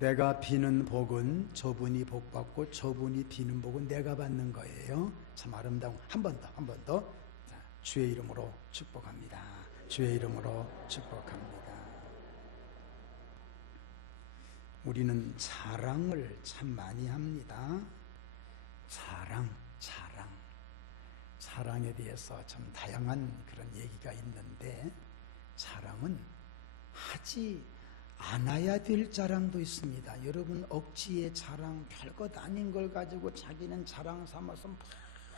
내가 비는 복은 저분이 복 받고 저분이 비는 복은 내가 받는 거예요. 참 아름다운. 한 번 더. 자, 주의 이름으로 축복합니다. 주의 이름으로 축복합니다. 우리는 자랑을 참 많이 합니다. 자랑에 대해서 참 다양한 그런 얘기가 있는데, 자랑은 하지 않아야 될 자랑도 있습니다. 여러분, 억지의 자랑, 별것 아닌 걸 가지고 자기는 자랑 삼아서 막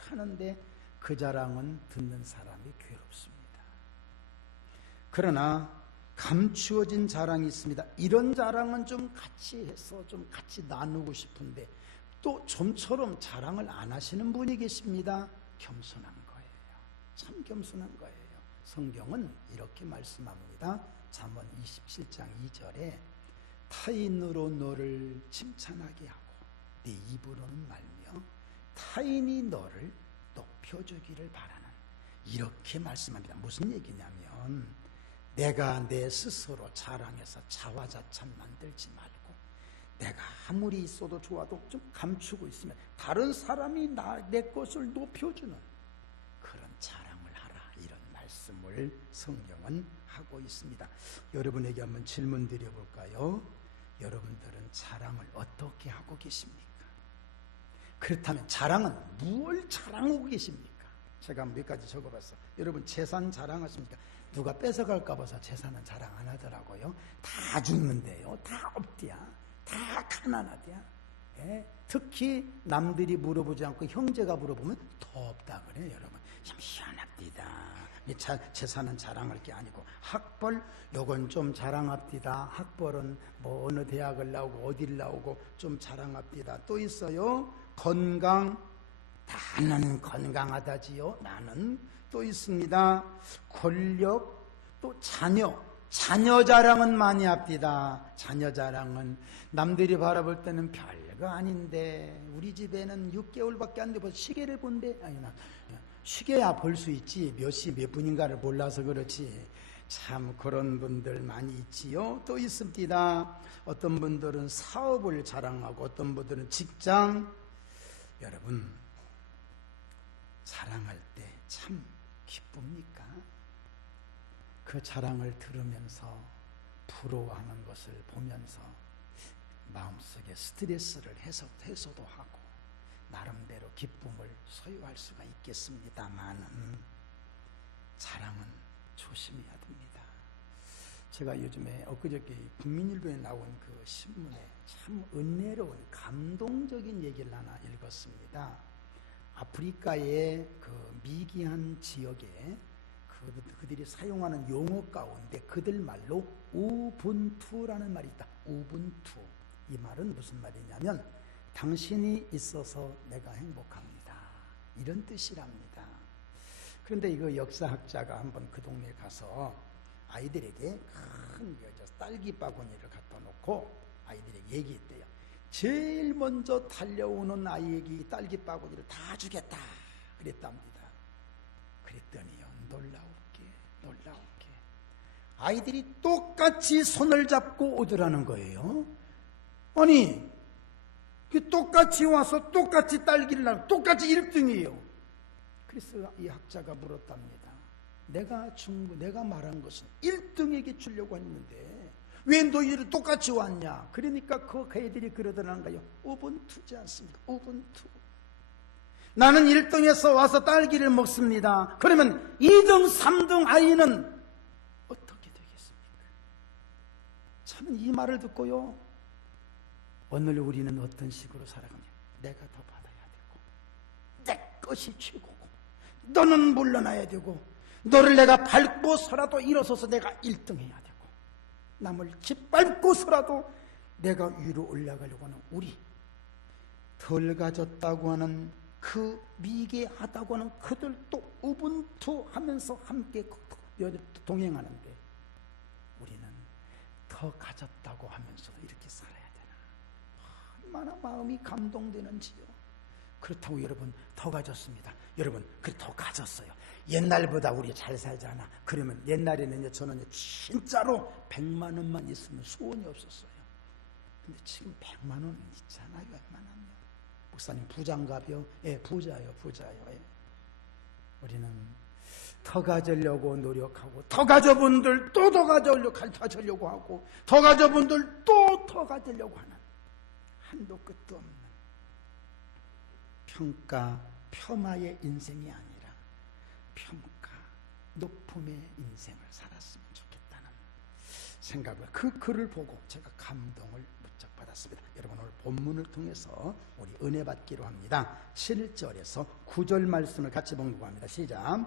하는데 그 자랑은 듣는 사람이 괴롭습니다. 그러나 감추어진 자랑이 있습니다. 이런 자랑은 좀 같이 해서 좀 같이 나누고 싶은데, 또 좀처럼 자랑을 안 하시는 분이 계십니다. 겸손한 거예요. 참 겸손한 거예요. 성경은 이렇게 말씀합니다. 잠언 27장 2절에 타인으로 너를 칭찬하게 하고 네 입으로는 말며 타인이 너를 높여주기를 바라는, 이렇게 말씀합니다. 무슨 얘기냐면, 내가 내 스스로 자랑해서 자화자찬 만들지 말고, 내가 아무리 있어도 좋아도 좀 감추고 있으면 다른 사람이 내 것을 높여주는 그런 자랑을 하라, 이런 말씀을 성경은 하고 있습니다. 여러분에게 한번 질문 드려볼까요? 여러분들은 자랑을 어떻게 하고 계십니까? 그렇다면 자랑은 무엇을 자랑하고 계십니까? 제가 몇 가지 적어봤어. 여러분, 재산 자랑하십니까? 누가 뺏어갈까 봐서 재산은 자랑 안 하더라고요. 다 죽는데요, 다 없디야, 다 가난하디야. 예? 특히 남들이 물어보지 않고 형제가 물어보면 더 없다 그래요. 여러분, 참 희한합디다. 재산은 자랑할 게 아니고, 학벌 요건 좀 자랑합디다. 학벌은 뭐 어느 대학을 나오고 어디를 나오고 좀 자랑합디다. 또 있어요, 건강, 나는 건강하다지요. 나는 또 있습니다. 권력, 또 자녀 자랑은 많이 합디다. 자녀 자랑은 남들이 바라볼 때는 별거 아닌데, 우리 집에는 6개월밖에 안 돼 벌써 시계를 본대. 아니나 시계야 볼 수 있지, 몇 시 몇 분인가를 몰라서 그렇지. 참 그런 분들 많이 있지요. 또 있습니다. 어떤 분들은 사업을 자랑하고 어떤 분들은 직장. 여러분, 자랑할 때 참 기쁩니까? 그 자랑을 들으면서 부러워하는 것을 보면서 마음속에 스트레스를 해소도 하고 나름대로 기쁨을 소유할 수가 있겠습니다만, 자랑은 조심해야 됩니다. 제가 요즘에 엊그저께 국민일보에 나온 그 신문에 참 은혜로운 감동적인 얘기를 하나 읽었습니다. 아프리카의 그 미기한 지역에 그들이 사용하는 용어 가운데 그들 말로 우분투라는 말이 있다. 우분투. 이 말은 무슨 말이냐면, 당신이 있어서 내가 행복합니다, 이런 뜻이랍니다. 그런데 이거 역사학자가 한번 그 동네에 가서 아이들에게 큰 딸기 바구니를 갖다 놓고 아이들에게 얘기했대요. 제일 먼저 달려오는 아이에게 이 딸기 바구니를 다 주겠다 그랬답니다. 그랬더니요, 놀라울게 아이들이 똑같이 손을 잡고 오더라는 거예요. 아니, 똑같이 와서 똑같이 딸기를 나고 똑같이 1등이에요. 그래서 이 학자가 물었답니다. 내가 말한 것은 1등에게 주려고 했는데 왜 너희들이 똑같이 왔냐? 그러니까 그 애들이 그러더라는 거예요. 우분투지 않습니까? 우분투. 나는 1등에서 와서 딸기를 먹습니다. 그러면 2등, 3등 아이는 어떻게 되겠습니까? 참 이 말을 듣고요, 오늘 우리는 어떤 식으로 살아가냐? 내가 더 받아야 되고, 내 것이 최고고, 너는 물러나야 되고, 너를 내가 밟고서라도 일어서서 내가 1등 해야 되고, 남을 짓밟고서라도 내가 위로 올라가려고 하는 우리, 덜 가졌다고 하는 그 미개하다고 하는 그들도 우분투 하면서 함께 동행하는데, 우리는 더 가졌다고 하면서도 이렇게 살아야 되나? 얼마나 마음이 감동되는지요. 그렇다고 여러분 더 가졌습니다. 여러분, 더 가졌어요. 옛날보다 우리 잘 살잖아. 그러면 옛날에는 저는 진짜로 100만 원만 있으면 소원이 없었어요. 근데 지금 100만 원은 있잖아요. 웬만하면. 목사님 부자인가요? 예, 부자요. 예. 우리는 더 가지려고 노력하고, 더 가져본 분들 또 더 가져려고 하고, 더 가져본 분들 또 더 가지려고 하는 한도 끝도 없는 평가, 폄하의 인생이 아니라 평가, 높음의 인생을 살았으면 좋겠다는 생각을, 그 글을 보고 제가 감동을 무척 받았습니다. 여러분, 오늘 본문을 통해서 우리 은혜 받기로 합니다. 7절에서 9절 말씀을 같이 봉독합니다. 시작.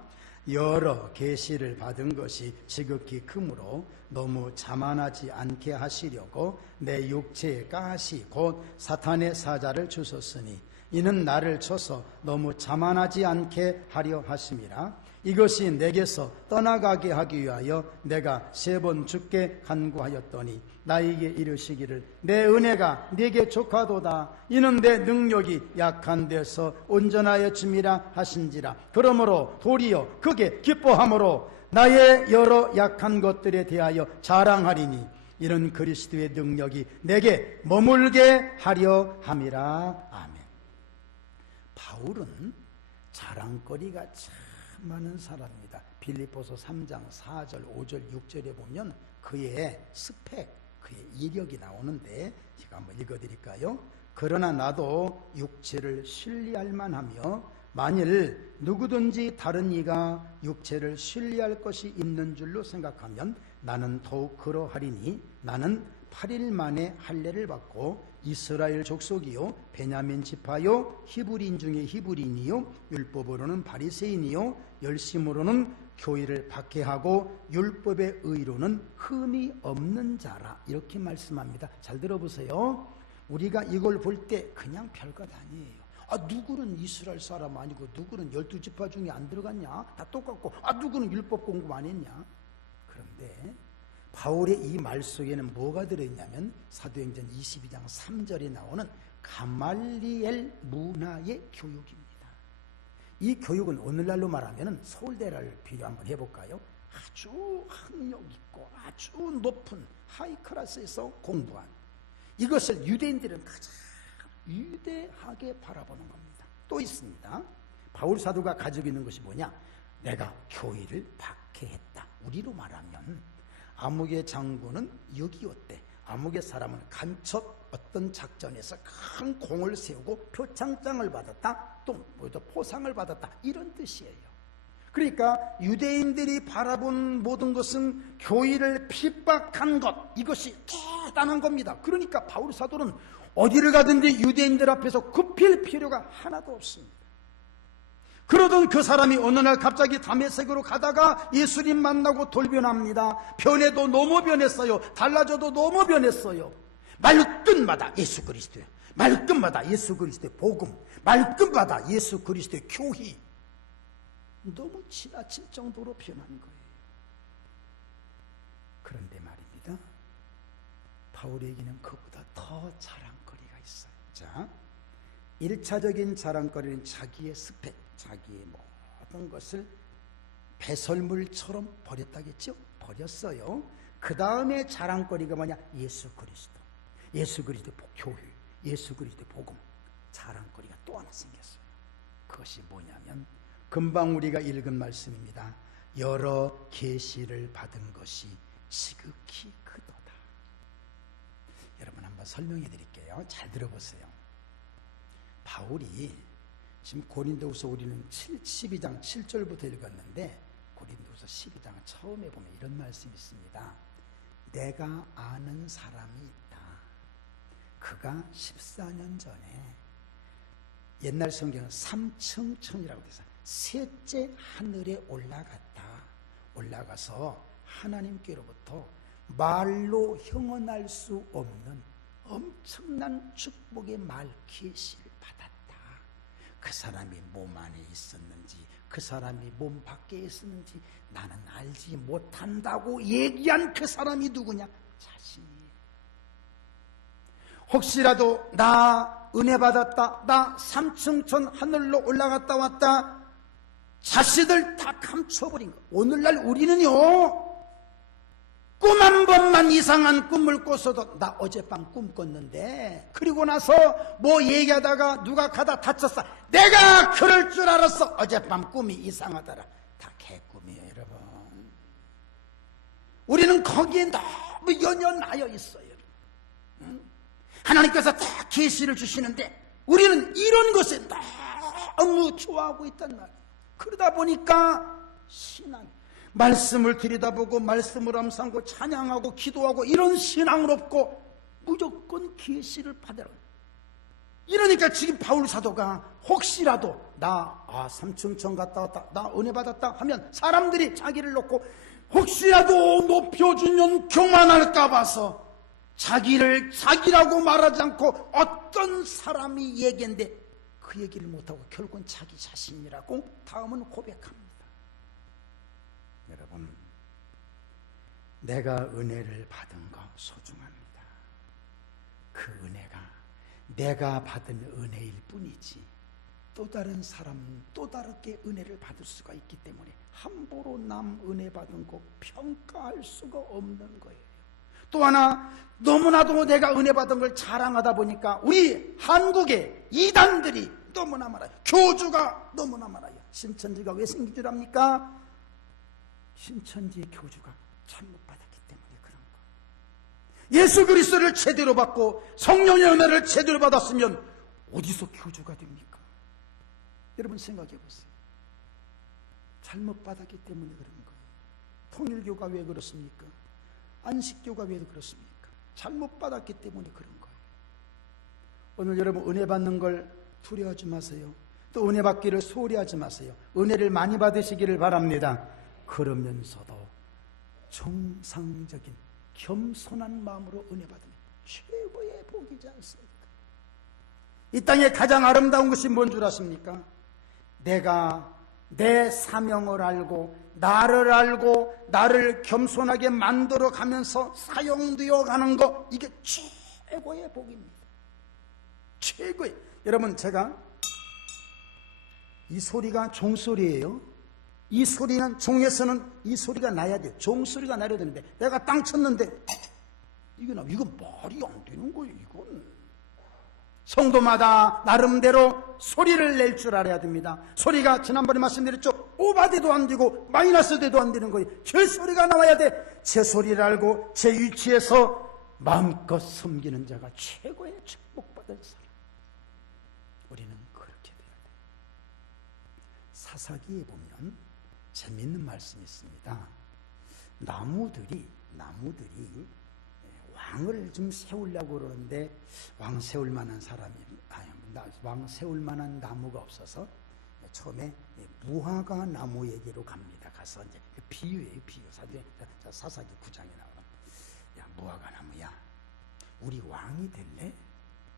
여러 계시를 받은 것이 지극히 크므로 너무 자만하지 않게 하시려고 내 육체에 가시 곧 사탄의 사자를 주셨으니 이는 나를 쳐서 너무 자만하지 않게 하려 하심이라. 이것이 내게서 떠나가게 하기 위하여 내가 3번 주께 간구하였더니 나에게 이르시기를 내 은혜가 네게 족하도다. 이는 내 능력이 약한 데서 온전하여 줌이라 하신지라. 그러므로 도리어 크게 기뻐함으로 나의 여러 약한 것들에 대하여 자랑하리니 이런 그리스도의 능력이 내게 머물게 하려 함이라. 아멘. 바울은 자랑거리가 참 많은 사람입니다. 빌립보서 3장 4절, 5절, 6절에 보면 그의 스펙, 그의 이력이 나오는데 제가 한번 읽어드릴까요? 그러나 나도 육체를 신뢰할 만하며 만일 누구든지 다른 이가 육체를 신뢰할 것이 있는 줄로 생각하면 나는 더욱 그러하리니 나는 8일 만에 할례를 받고 이스라엘 족속이요 베냐민 지파요 히브리인 중에 히브리인이요 율법으로는 바리새인이요 열심으로는 교의를 박해하고 율법의 의로는 흠이 없는 자라. 이렇게 말씀합니다. 잘 들어보세요. 우리가 이걸 볼 때 그냥 별것 아니에요. 누구는 이스라엘 사람 아니고 누구는 12지파 중에 안 들어갔냐? 다 똑같고 누구는 율법 공부 안 했냐? 그런데 바울의 이 말 속에는 뭐가 들어있냐면 사도행전 22장 3절에 나오는 가말리엘 문화의 교육입니다. 이 교육은 오늘날로 말하면 서울대를 비교 한번 해볼까요? 아주 학력 있고 아주 높은 하이 클래스에서 공부한, 이것을 유대인들은 가장 위대하게 바라보는 겁니다. 또 있습니다. 바울 사도가 가지고 있는 것이 뭐냐? 내가 교의를 박해했다. 우리로 말하면 아무개 장군은 6.25 때 아무개 사람은 간첩 어떤 작전에서 큰 공을 세우고 표창장을 받았다, 또 포상을 받았다, 이런 뜻이에요. 그러니까 유대인들이 바라본 모든 것은 교의를 핍박한 것, 이것이 대단한 겁니다. 그러니까 바울 사도는 어디를 가든지 유대인들 앞에서 굽힐 필요가 하나도 없습니다. 그러던 그 사람이 어느 날 갑자기 다메섹으로 가다가 예수님 만나고 돌변합니다. 변해도 너무 변했어요. 달라져도 너무 변했어요. 말끝마다 예수 그리스도요, 말끝마다 예수 그리스도의 복음, 말끝마다 예수 그리스도의 교희, 너무 지나칠 정도로 변한 거예요. 그런데 말입니다, 바울에게는 그보다 더 자랑거리가 있어요. 자, 1차적인 자랑거리는 자기의 스펙, 자기의 모든 것을 배설물처럼 버렸다겠죠? 버렸어요. 그 다음에 자랑거리가 뭐냐? 예수 그리스도, 예수 그리스도 교회, 예수 그리스도 복음. 자랑거리가 또 하나 생겼어요. 그것이 뭐냐면 금방 우리가 읽은 말씀입니다. 여러 계시를 받은 것이 지극히 크도다. 여러분 한번 설명해 드릴게요. 잘 들어보세요. 바울이 지금 고린도후서 우리는 12장 7절부터 읽었는데 고린도후서 12장 처음에 보면 이런 말씀이 있습니다. 내가 아는 사람이 있다. 그가 14년 전에, 옛날 성경은 3층 천이라고 돼서 셋째 하늘에 올라가서 하나님께로부터 말로 형언할 수 없는 엄청난 축복의 말 계시를 받았다. 그 사람이 몸 안에 있었는지 그 사람이 몸 밖에 있었는지 나는 알지 못한다고 얘기한 그 사람이 누구냐? 자신이에요. 혹시라도 나 은혜 받았다, 나 3층 천 하늘로 올라갔다 왔다, 자신을 다 감춰버린 거. 오늘날 우리는요, 꿈 한 번만 이상한 꿈을 꿨어도 나 어젯밤 꿈 꿨는데 그리고 나서 뭐 얘기하다가 누가 가다 다쳤어. 내가 그럴 줄 알았어. 어젯밤 꿈이 이상하더라. 다 개꿈이에요, 여러분. 우리는 거기에 너무 연연하여 있어요. 하나님께서 다 계시를 주시는데 우리는 이런 것에 너무 좋아하고 있단 말이에요. 그러다 보니까 신앙, 말씀을 들여다보고 말씀을 암송하고 찬양하고 기도하고 이런 신앙은 없고 무조건 계시를 받으라. 이러니까 지금 바울 사도가 혹시라도 나 3층 갔다 왔다, 나 은혜 받았다 하면 사람들이 자기를 놓고 혹시라도 높여주면 교만할까 봐서 자기를 자기라고 말하지 않고 어떤 사람이 얘기했는데 그 얘기를 못하고 결국은 자기 자신이라고 다음은 고백합니다. 여러분, 내가 은혜를 받은 거 소중합니다. 그 은혜가 내가 받은 은혜일 뿐이지 또 다른 사람은 또 다르게 은혜를 받을 수가 있기 때문에 함부로 남 은혜 받은 거 평가할 수가 없는 거예요. 또 하나, 너무나도 내가 은혜 받은 걸 자랑하다 보니까 우리 한국의 이단들이 너무나 많아요. 교주가 너무나 많아요. 신천지가 왜 생긴 줄 압니까? 신천지의 교주가 잘못 받았기 때문에 그런 거예요. 예수 그리스도를 제대로 받고 성령의 은혜를 제대로 받았으면 어디서 교주가 됩니까? 여러분 생각해 보세요. 잘못 받았기 때문에 그런 거예요. 통일교가 왜 그렇습니까? 안식교가 왜 그렇습니까? 잘못 받았기 때문에 그런 거예요. 오늘 여러분 은혜 받는 걸 두려워하지 마세요. 또 은혜 받기를 소홀히 하지 마세요. 은혜를 많이 받으시기를 바랍니다. 그러면서도 정상적인 겸손한 마음으로 은혜 받으면 최고의 복이지 않습니까? 이 땅에 가장 아름다운 것이 뭔 줄 아십니까? 내가 내 사명을 알고 나를 알고 나를 겸손하게 만들어 가면서 사용되어 가는 거, 이게 최고의 복입니다. 최고의. 여러분, 제가 이 소리가 종소리예요. 이 소리는 종에서는 이 소리가 나야 돼요. 종소리가 나야 되는데 내가 땅 쳤는데 이거 말이 안 되는 거예요. 이건 성도마다 나름대로 소리를 낼 줄 알아야 됩니다. 소리가 지난번에 말씀드렸죠. 오바돼도 안 되고 마이너스 돼도 안 되는 거예요. 제 소리가 나와야 돼. 제 소리를 알고 제 위치에서 마음껏 섬기는 자가 최고의 축복받은 사람. 우리는 그렇게 돼야 돼요. 사사기에 보면 재미있는 말씀이 있습니다. 나무들이 왕을 좀 세우려고 그러는데 왕 세울 만한 사람이 왕 세울 만한 나무가 없어서 처음에 무화과 나무에게로 갑니다. 가서 이제 비유예요, 비유. 사사기 9장에 나오는, 야 무화과 나무야, 우리 왕이 될래?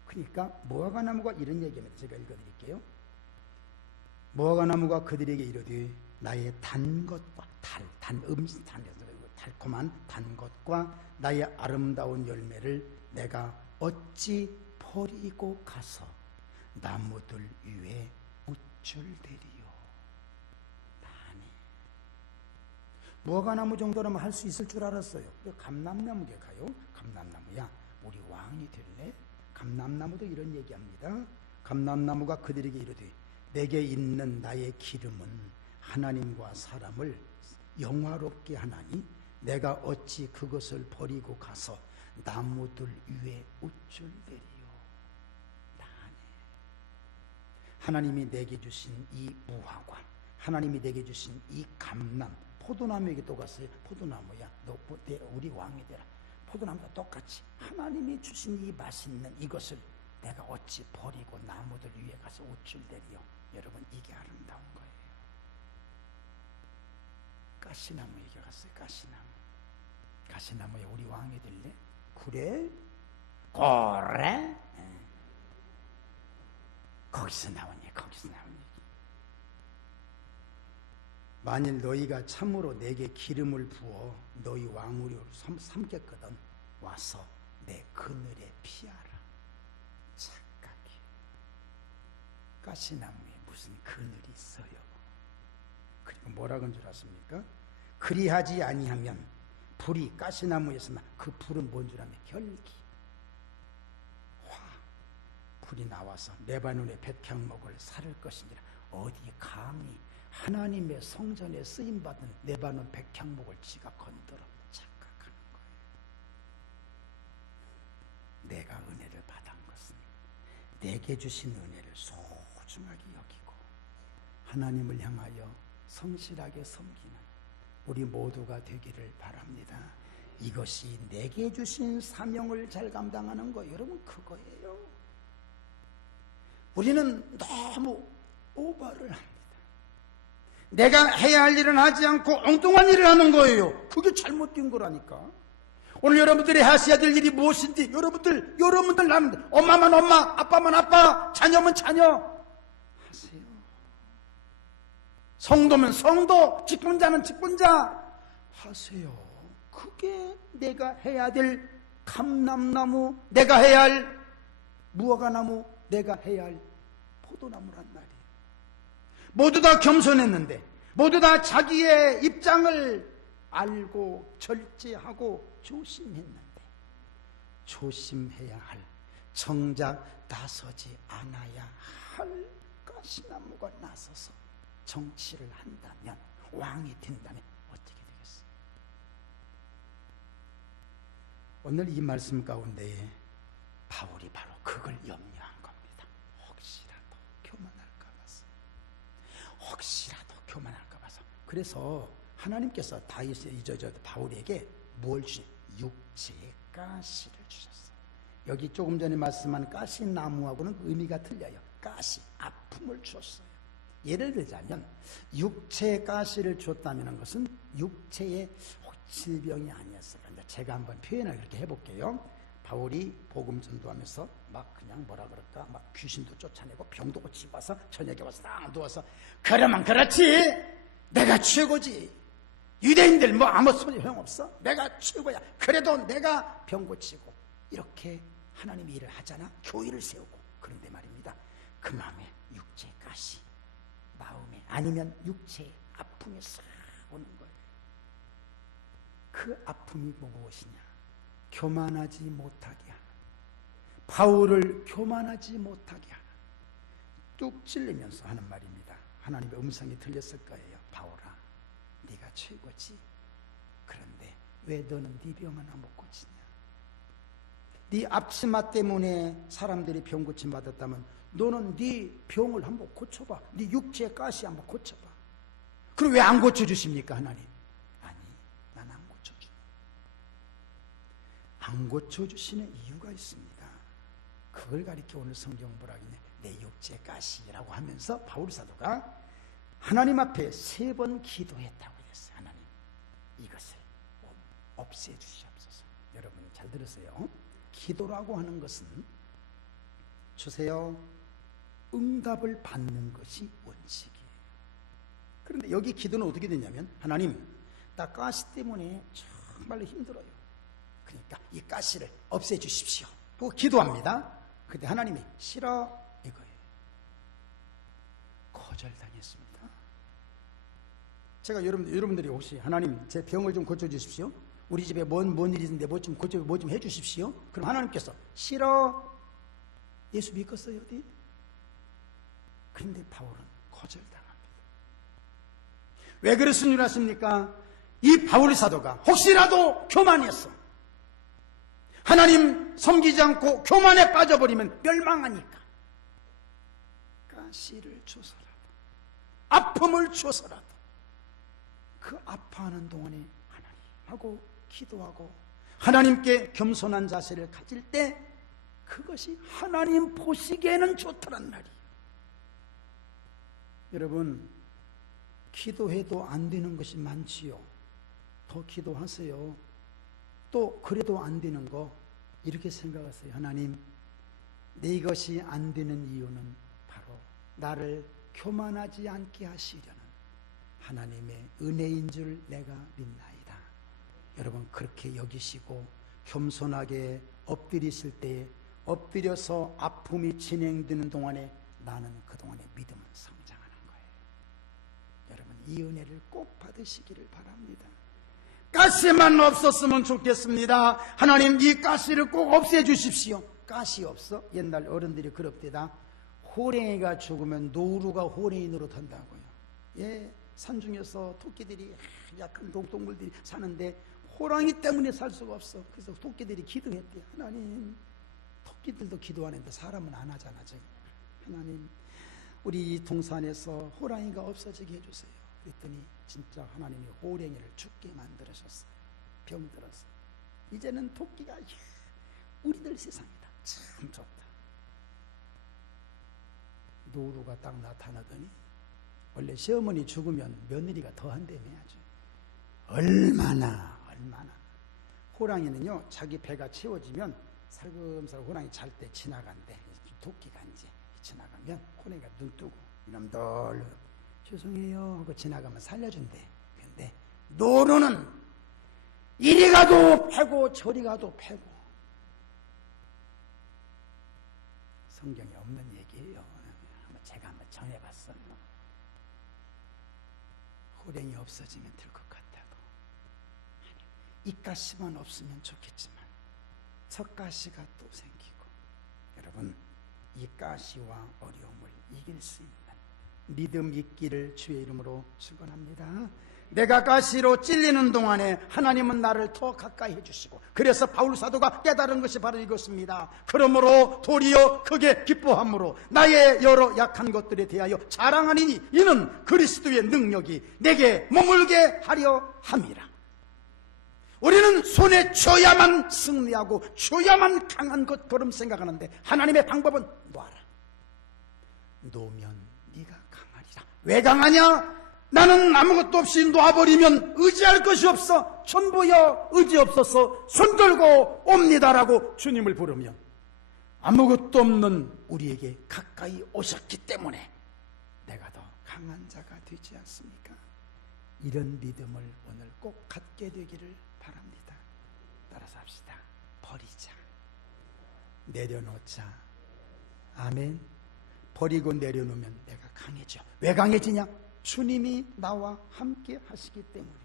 그러니까 무화과 나무가 이런 얘기입니다. 제가 읽어드릴게요. 무화과 나무가 그들에게 이르되 나의 단 것과 달콤한 단 것과 나의 아름다운 열매를 내가 어찌 버리고 가서 나무들 위에 우쭐대리요. 나니 무화과나무 정도라면 할 수 있을 줄 알았어요. 감람나무에 가요. 감람나무야, 우리 왕이 될래? 감람나무도 이런 얘기합니다. 감람나무가 그들에게 이르되 내게 있는 나의 기름은 하나님과 사람을 영화롭게 하나니 내가 어찌 그것을 버리고 가서 나무들 위에 우쭐대리요. 나네. 하나님이 내게 주신 이 무화과, 하나님이 내게 주신 이 감람, 포도나무에게 또 갔어요. 포도나무야, 너 우리 왕이 되라. 포도나무도 똑같이 하나님이 주신 이 맛있는 이것을 내가 어찌 버리고 나무들 위에 가서 우쭐대리요. 여러분, 이게 아름다운 거예요. 가시나무에게 갔어요. 가시나무에 우리 왕이 될래? 그래? 그래? 거기서 나온 얘기. 만일 너희가 참으로 내게 기름을 부어 너희 왕으로 삼겠거든 와서 내 그늘에 피하라. 착각해. 가시나무에 무슨 그늘이 있어요? 그리고 뭐라고 한 줄 아십니까? 그리하지 아니하면 불이 가시나무에서 나 그 불은 뭔 줄 아면 혈기, 화, 불이 나와서 레바논의 백향목을 사를 것이니라. 어디 감히 하나님의 성전에 쓰임받은 레바논 백향목을 지가 건드려 착각하는 거예요. 내가 은혜를 받은 것은 내게 주신 은혜를 소중하게 여기고 하나님을 향하여 성실하게 섬기는 우리 모두가 되기를 바랍니다. 이것이 내게 주신 사명을 잘 감당하는 거, 여러분, 그거예요. 우리는 너무 오버를 합니다. 내가 해야 할 일은 하지 않고 엉뚱한 일을 하는 거예요. 그게 잘못된 거라니까. 오늘 여러분들이 하셔야 될 일이 무엇인지 여러분들 나는 엄마만 엄마, 아빠만 아빠, 자녀면 자녀 하세요. 성도면 성도, 직분자는 직분자 하세요. 그게 내가 해야 될 감람나무, 내가 해야 할 무화과나무, 내가 해야 할 포도나무란 말이에요. 모두 다 겸손했는데, 모두 다 자기의 입장을 알고 절제하고 조심했는데, 조심해야 할, 정작 나서지 않아야 할 가시나무가 나서서 정치를 한다면, 왕이 된다면 어떻게 되겠어요? 오늘 이 말씀 가운데에 바울이 바로 그걸 염려한 겁니다. 혹시라도 교만할까 봐서. 그래서 하나님께서 바울에게 뭘 주신? 육체의 가시를 주셨어요. 여기 조금 전에 말씀한 가시나무하고는 의미가 틀려요. 가시, 아픔을 주었어요. 예를 들자면 육체의 가시를 줬다는 것은 육체의 질병이 아니었어요. 제가 한번 표현을 그렇게 해볼게요. 바울이 복음 전도하면서 막 그냥 뭐라 그럴까, 막 귀신도 쫓아내고 병도 고치고 와서 저녁에 와서 딱 누워서, 그러면 그렇지, 내가 최고지, 유대인들 뭐 아무 소용없어, 내가 최고야, 그래도 내가 병 고치고, 이렇게 하나님이 일을 하잖아. 교회를 세우고. 그런데 말입니다, 그 마음에 육체의 가시, 마음에 아니면 육체의 아픔이 싹 오는 거예요. 그 아픔이 무엇이냐? 교만하지 못하게 하는, 바울을 교만하지 못하게 하는, 뚝 찔리면서 하는 말입니다. 하나님의 음성이 들렸을 거예요. 바울아, 네가 최고지. 그런데 왜 너는 네 병 하나 못 고치냐? 네 앞치마 때문에 사람들이 병 고침 받았다면 너는 네 병을 한번 고쳐봐. 네 육체의 가시 한번 고쳐봐. 그럼 왜 안 고쳐주십니까, 하나님? 아니, 난 안 고쳐줘. 안 고쳐주시는 이유가 있습니다. 그걸 가리켜 오늘 성경 보라기네. 내 육체 가시라고 하면서 바울 사도가 하나님 앞에 3번 기도했다고 했어요. 하나님, 이것을 없애주시옵소서. 여러분 잘 들으세요. 기도라고 하는 것은, 주세요, 응답을 받는 것이 원칙이에요. 그런데 여기 기도는 어떻게 되냐면, 하나님, 나 가시 때문에 정말로 힘들어요. 그러니까 이 가시를 없애주십시오. 또 기도합니다. 그때 하나님이 싫어, 이거예요. 거절당했습니다. 제가 여러분들이 혹시 하나님 제 병을 좀 고쳐주십시오, 우리 집에 뭔 일이 있는데 뭐 좀 해주십시오, 그럼 하나님께서 싫어, 예수 믿겠어요 어디? 그런데 바울은 거절당합니다. 왜 그랬은 줄 아십니까? 이 바울 사도가 혹시라도 교만했어. 하나님 섬기지 않고 교만에 빠져버리면 멸망하니까 가시를 줘서라도, 아픔을 줘서라도 그 아파하는 동안에 하나님하고 기도하고 하나님께 겸손한 자세를 가질 때 그것이 하나님 보시기에는 좋더란 말이에요. 여러분, 기도해도 안 되는 것이 많지요. 더 기도하세요. 또 그래도 안 되는 거 이렇게 생각하세요. 하나님, 내 이것이 안 되는 이유는 바로 나를 교만하지 않게 하시려는 하나님의 은혜인 줄 내가 믿나이다. 여러분, 그렇게 여기시고 겸손하게 엎드리실 때에 엎드려서 아픔이 진행되는 동안에 나는 그동안의 믿음을 성장하는 거예요. 여러분, 이 은혜를 꼭 받으시기를 바랍니다. 가시만 없었으면 좋겠습니다. 하나님, 이 가시를 꼭 없애주십시오. 가시 없어? 옛날 어른들이 그럽디다. 호랭이가 죽으면 노루가 호랭이 노릇한다고요. 예, 산중에서 토끼들이, 약한 동물들이 사는데 호랑이 때문에 살 수가 없어. 그래서 토끼들이 기도했대요. 하나님, 토끼들도 기도하는데 사람은 안 하잖아. 지금. 하나님, 우리 이 동산에서 호랑이가 없어지게 해주세요. 그랬더니 진짜 하나님이 호랭이를 죽게 만들으셨어요. 병들어서. 이제는 토끼가 우리들 세상이다. 참 좋다. 노루가 딱 나타나더니, 원래 시어머니 죽으면 며느리가 더 한다며 아주. 얼마나 호랑이는요, 자기 배가 채워지면 살금살금 호랑이 잘 때 지나간대. 토끼가 이제 지나가면 호랑이가 눈 뜨고 이놈들 죄송해요 하고 지나가면 살려준대. 근데 노루는 이리 가도 패고 저리 가도 패고. 성경에 없는 얘기예요. 제가 한번 전해봤어요. 호랭이 없어지면 될 것 같다고. 이 가시만 없으면 좋겠지만 저 가시가 또 생기고. 여러분, 이 가시와 어려움을 이길 수 있는 믿음 있기를 주의 이름으로 축원합니다. 내가 가시로 찔리는 동안에 하나님은 나를 더 가까이 해주시고, 그래서 바울 사도가 깨달은 것이 바로 이것입니다. 그러므로 도리어 크게 기뻐함으로 나의 여러 약한 것들에 대하여 자랑하니니 이는 그리스도의 능력이 내게 머물게 하려 함이라. 우리는 손에 쥐어야만 승리하고 쥐어야만 강한 것처럼 생각하는데 하나님의 방법은 놔라. 놓으면 네가 강하리라. 왜 강하냐? 나는 아무것도 없이 놔버리면 의지할 것이 없어. 전부여 의지 없어서 손 들고 옵니다라고 주님을 부르면 아무것도 없는 우리에게 가까이 오셨기 때문에 내가 더 강한 자가 되지 않습니까? 이런 믿음을 오늘 꼭 갖게 되기를 바랍니다. 따라서 합시다. 버리자. 내려놓자. 아멘. 버리고 내려놓으면 내가 강해져. 왜 강해지냐? 주님이 나와 함께 하시기 때문에.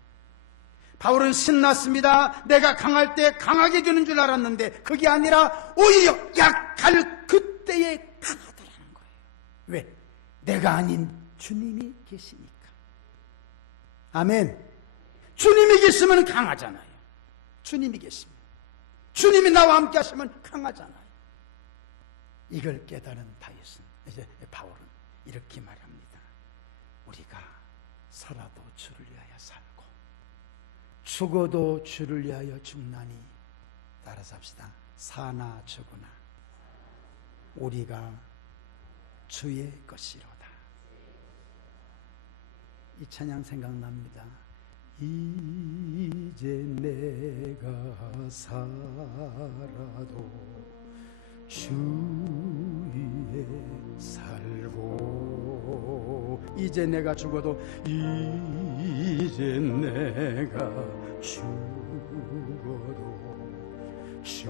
바울은 신났습니다. 내가 강할 때 강하게 되는 줄 알았는데 그게 아니라 오히려 약할 그때에 강하더라는 거예요. 왜? 내가 아닌 주님이 계시니까. 아멘. 주님이 계시면 강하잖아요. 주님이 계시면, 주님이 나와 함께 하시면 강하잖아요. 이걸 깨달은 다윗은, 이제 바울은 이렇게 말합니다. 우리가 살아도 주를 위하여 살고 죽어도 주를 위하여 죽나니, 따라서 합시다. 사나 죽으나 우리가 주의 것이로다. 이 찬양 생각납니다. 이제 내가 살아도 주 위에 살고, 이제 내가 죽어도, 이제 내가 죽어도 주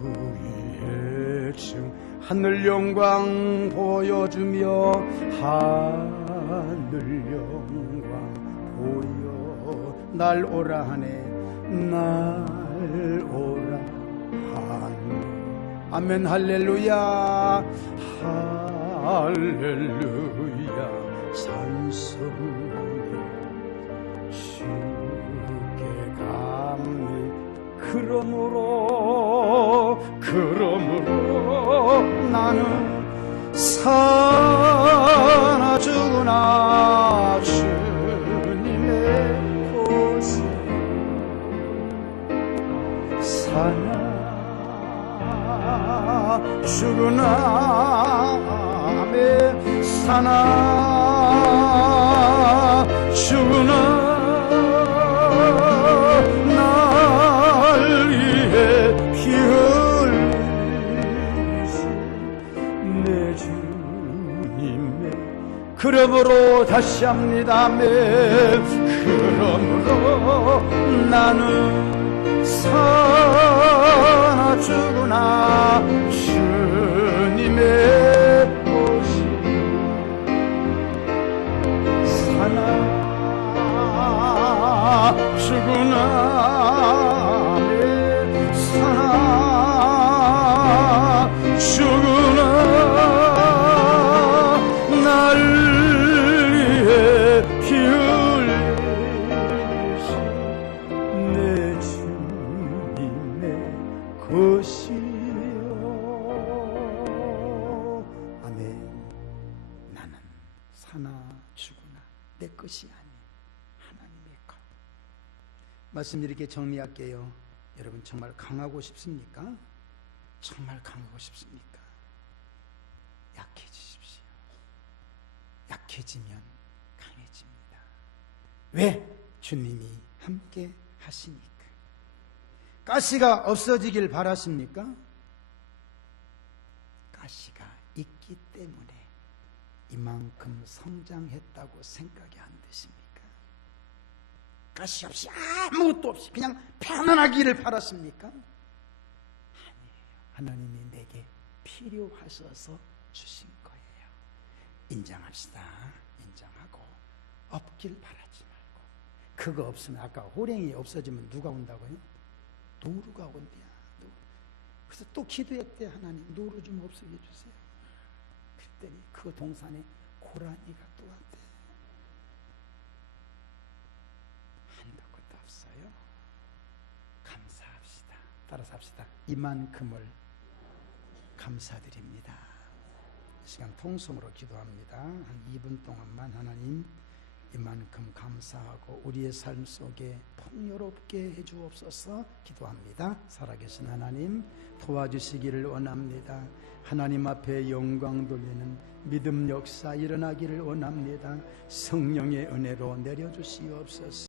위에 주 하늘 영광 보여주며, 하늘 영광 보여 날 오라 하네, 날 오라 하네. 아멘. 할렐루야. 할렐루야. 찬송하며 주께 감히. 그러므로 나는 사나 죽으나 주님의 곳에 사나 죽으나, 아멘. 사나 죽으나 날 위해 피 흘리신 내 주님의, 그러므로 다시 합니다. 아멘. 그러므로 나는 사나 죽으나 주님의 옷이 사나 죽으나 것이요. 아멘. 나는 사나 죽으나 내 것이 아닌 하나님의 것. 말씀 이렇게 정리할게요. 여러분 정말 강하고 싶습니까? 정말 강하고 싶습니까? 약해지십시오. 약해지면 강해집니다. 왜? 주님이 함께 하시니까. 가시가 없어지길 바라십니까? 가시가 있기 때문에 이만큼 성장했다고 생각이 안 드십니까? 가시 없이 아무것도 없이 그냥 편안하기를 바랐습니까? 아니에요. 하나님이 내게 필요하셔서 주신 거예요. 인정합시다. 인정하고 없길 바라지 말고. 그거 없으면 아까 호랭이 없어지면 누가 온다고요? 노루가 온대야. 노루. 그래서 또 기도했대. 하나님 노루 좀 없애게 주세요. 그랬더니 그 동산에 고라니가 또 왔대. 한도 끝도 없어요. 감사합시다. 따라서 합시다. 이만큼을 감사드립니다. 이 시간 통성으로 기도합니다. 한 2분 동안만 하나님 이만큼 감사하고 우리의 삶 속에 풍요롭게 해주옵소서 기도합니다. 살아계신 하나님 도와주시기를 원합니다. 하나님 앞에 영광 돌리는 믿음 역사 일어나기를 원합니다. 성령의 은혜로 내려주시옵소서.